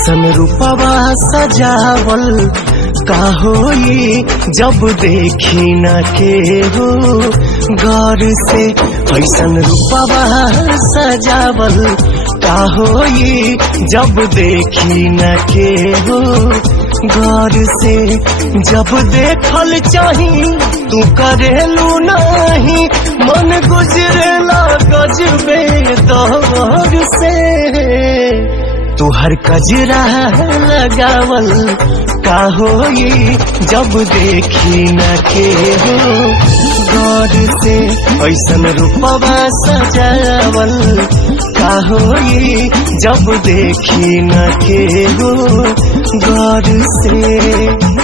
ऐसन रूपवा सजावल का होई जब देखी न के हो गौर से। ऐसन रूपवा सजावल का होई जब देखी न के हो गौर से। जब देखल चाही तू करेलू नहीं, मन गुजरेला गजबे दौर से। तुहर कजरा लगावल का होई जब देखी न के हो गौर से। ऐसन रूपवा सजावल का होई जब देखी न के हो गौर से।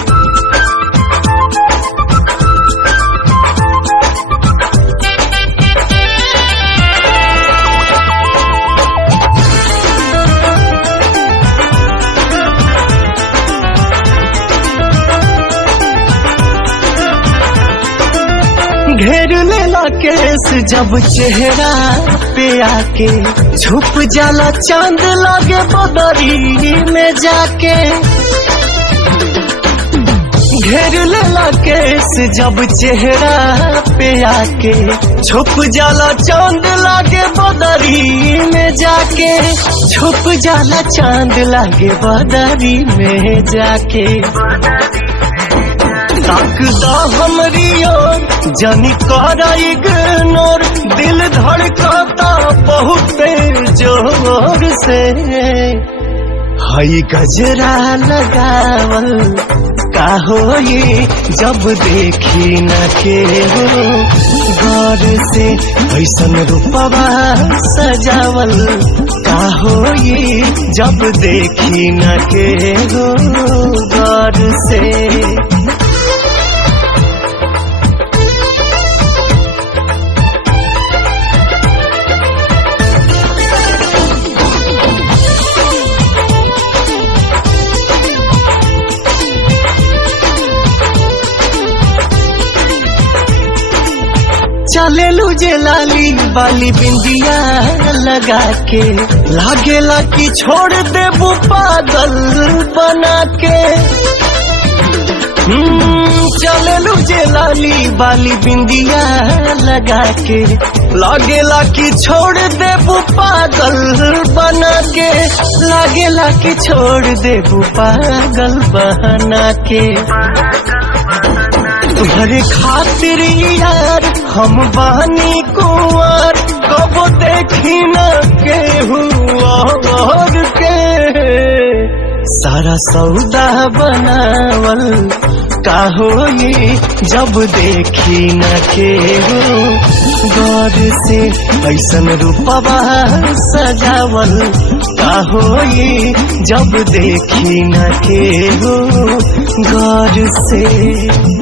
घेर लेला केस जब चेहरा पे आके, छुप जाला चांद लागे बदरी में जाके। घेर लेला केस जब चेहरा पे आके, छुप जाला चांद लागे बदरी में जाके। छुप जाला चांद लागे बदरी में जाके। ताकदा हमरी ओर जानी करा इग्नोर, दिल धड़काता बहुत जोर से। हई गजरा लगावल का होई जब देखी न के हो गौर से। ऐसन रूपवा सजावल का होई जब देखी न के हो गौर से। चलेलू जे लाली बाली बिंदिया लगा के, लागेला कि छोड़ देबू पागल बना के। चलेलू जे लाली बाली बिंदिया लगा के, लागेला कि छोड़ देबू पागल बना के। लागेला कि छोड़ देबू पागल बना के। तुम्हारे खातिर यार हम बानी कुंवर, कब देखी न के हुआ और के। सारा सौदा बनावल का होई जब देखी न के हो गौर से। ऐसन रूपवा सजावल का होई जब देखी न के हो गौर से।